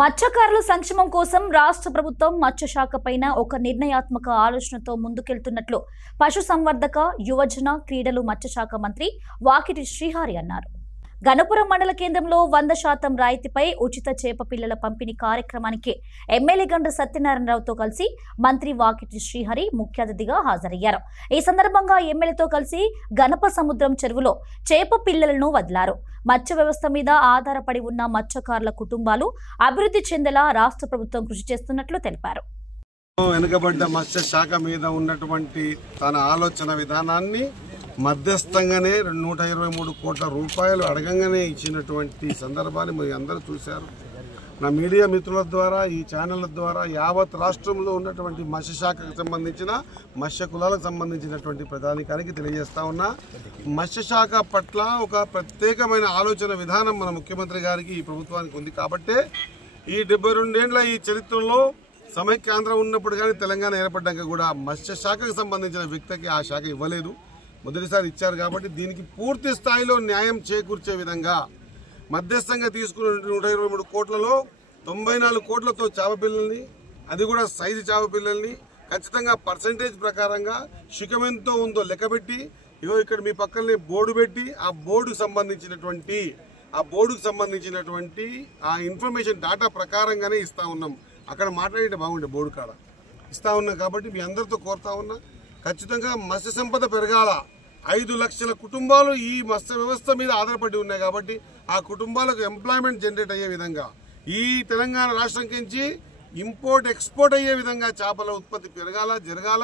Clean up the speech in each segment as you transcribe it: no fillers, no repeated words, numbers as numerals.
మత్స్యకారుల సంక్షేమం కోసం రాష్ట్ర ప్రభుత్వం మత్స్యశాఖ పైన ఒక నిర్ణయాత్మక ఆలోచనతో ముందుకెళ్తున్నట్లు పశుసంవర్ధక, యువజన, క్రీడలు మత్స్యశాఖ మంత్రి వాకిటి శ్రీహరి అన్నారు. గణపురం మండల కేంద్రంలో 100% రాయితీపై ఉచిత చేప పిల్లల పంపిణీ కార్యక్రమానికి ఎమ్మెల్యే గండ్ర సత్యనారాయణరావుతో కలిసి మంత్రి వాకిటి శ్రీహరి ముఖ్య అతిథిగా హాజరయ్యారు. ఈ సందర్భంగా ఎమ్మెల్యేతో కలిసి గణప సముద్రం చెరువులో చేప పిల్లలను వదిలారు. మత్స్య వ్యవస్థ మీద ఆధారపడి ఉన్న మత్స్యకారుల కుటుంబాలు అభివృద్ధి చెందేలా రాష్ట్ర ప్రభుత్వం కృషి చేస్తున్నట్లు తెలిపారు. వెనుకబడ్డ మత్స్య శాఖ మీద ఉన్నటువంటి తన ఆలోచన విధానాన్ని మధ్యస్థంగానే 123 కోట్ల రూపాయలు అడగంగానే ఇచ్చినటువంటి సందర్భాన్ని మీరు అందరూ చూశారు. నా మీడియా మిత్రుల ద్వారా, ఈ ఛానళ్ల ద్వారా యావత్ రాష్ట్రంలో ఉన్నటువంటి మత్స్యశాఖకు సంబంధించిన మత్స్య కులాలకు సంబంధించినటువంటి ప్రధానికానికి తెలియజేస్తా ఉన్నా. మత్స్యశాఖ పట్ల ఒక ప్రత్యేకమైన ఆలోచన విధానం మన ముఖ్యమంత్రి గారికి, ఈ ప్రభుత్వానికి ఉంది. కాబట్టే ఈ 72 ఏళ్ల ఈ చరిత్రలో సమైక్యాంధ్ర ఉన్నప్పుడు కానీ తెలంగాణ ఏర్పడ్డాక కూడా మత్స్యశాఖకు సంబంధించిన వ్యక్తికి ఆ శాఖ ఇవ్వలేదు. మొదటిసారి ఇచ్చారు. కాబట్టి దీనికి పూర్తి స్థాయిలో న్యాయం చేకూర్చే విధంగా మధ్యస్థంగా తీసుకున్న 123 కోట్లలో 94 కోట్లతో చేప పిల్లల్ని, అది కూడా సైజు చేప పిల్లల్ని ఖచ్చితంగా పర్సంటేజ్ ప్రకారంగా శిఖం ఎంతో ఉందో లెక్కబెట్టి, ఇగో ఇక్కడ మీ పక్కనే బోర్డు పెట్టి ఆ బోర్డుకు సంబంధించినటువంటి ఆ ఇన్ఫర్మేషన్ డేటా ప్రకారంగానే ఇస్తా ఉన్నాం. అక్కడ మాట్లాడితే బాగుండే, బోర్డు కాడ ఇస్తా ఉన్నాం. కాబట్టి మీ అందరితో కోరుతా ఉన్నా, ఖచ్చితంగా మత్స్య సంపద పెరగాల. 5 లక్షల కుటుంబాలు ఈ మత్స్య వ్యవస్థ మీద ఆధారపడి ఉన్నాయి. కాబట్టి ఆ కుటుంబాలకు ఎంప్లాయ్మెంట్ జనరేట్ అయ్యే విధంగా, ఈ తెలంగాణ రాష్ట్రం నుంచి ఇంపోర్ట్ ఎక్స్పోర్ట్ అయ్యే విధంగా చేపల ఉత్పత్తి జరగాల.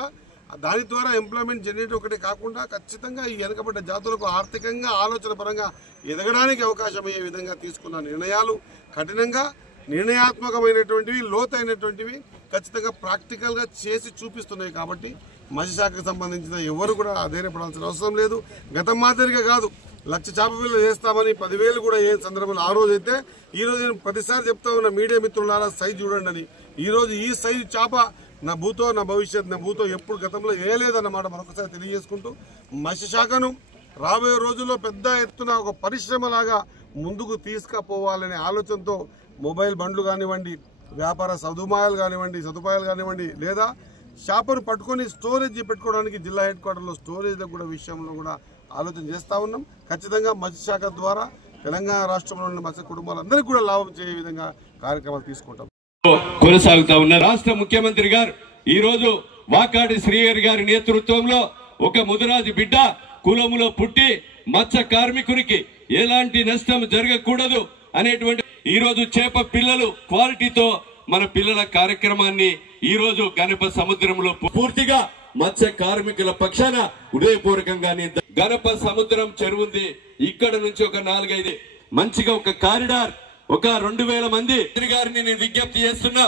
దాని ద్వారా ఎంప్లాయ్మెంట్ జనరేట్ ఒకటే కాకుండా ఖచ్చితంగా ఈ వెనుకబడ్డ జాతులకు ఆర్థికంగా, ఆలోచన పరంగా ఎదగడానికి అవకాశం అయ్యే విధంగా తీసుకున్న నిర్ణయాలు కఠినంగా, నిర్ణయాత్మకమైనటువంటివి, లోతైనటువంటివి, ఖచ్చితంగా ప్రాక్టికల్గా చేసి చూపిస్తున్నాయి. కాబట్టి మత్స్యశాఖకు సంబంధించిన ఎవరు కూడా ధైర్యపడాల్సిన అవసరం లేదు. గతం మాదిరిగా కాదు, 1,00,000 చేప పిల్లలు వేస్తామని 10,000 కూడా ఏ సందర్భంలో ఆ రోజు అయితే, ఈ రోజు నేను 10సార్లు చెప్తా ఉన్న మీడియా మిత్రులారా సైజు చూడండి అని. ఈ రోజు ఈ సైజు చేప నా భూతో నా భవిష్యత్, నా భూతో ఎప్పుడు గతంలో వేయలేదన్నమాట మరొకసారి తెలియజేసుకుంటూ, మత్స్యశాఖను రాబోయే రోజుల్లో పెద్ద ఎత్తున ఒక పరిశ్రమలాగా ముందుకు తీసుకుపోవాలనే ఆలోచనతో మొబైల్ బండ్లు కానివ్వండి, వ్యాపార సదుపాయాలు కానివ్వండి, లేదా చేపను పట్టుకొని స్టోరేజ్ పెట్టుకోవడానికి జిల్లా హెడ్ క్వార్టర్లో స్టోరేజ్ కూడా విషయంలో కూడా ఆలోచన చేస్తూ ఉన్నాం. ఖచ్చితంగా మత్స్యశాఖ ద్వారా తెలంగాణ రాష్ట్రంలో ఉన్న మత్స్య కుటుంబాలందరికీ కూడా లాభం చేసే విధంగా కార్యక్రమాలు తీసుకుంటాం. కొనసాగుతా ఉన్న రాష్ట్ర ముఖ్యమంత్రి గారు ఈ రోజు వాకాటి శ్రీహరి గారి నేతృత్వంలో ఒక ముదిరాజు బిడ్డ కులములో పుట్టి మత్స్య కార్మికునికి ఎలాంటి నష్టం జరగకూడదు అనేటువంటి ఈ రోజు చేప పిల్లలు క్వాలిటీతో మన పిల్లల కార్యక్రమాన్ని ఈ రోజు గణప సముద్రంలో పూర్తిగా మత్స్య కార్మికుల పక్షాన హృదయపూర్వకంగా గణప సముద్రం చెరువుంది. ఇక్కడ నుంచి ఒక 4-5 మంచిగా ఒక కారిడార్, ఒక 2,000 మంది గారిని నేను విజ్ఞప్తి చేస్తున్నా.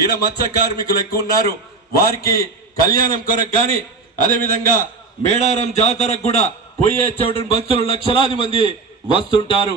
ఈయన మత్స్య కార్మికులు ఎక్కువ ఉన్నారు, వారికి కళ్యాణం కొరకు గాని, అదేవిధంగా మేడారం జాతరకు కూడా పోయే చోటు భక్తులు లక్షలాది మంది వస్తుంటారు.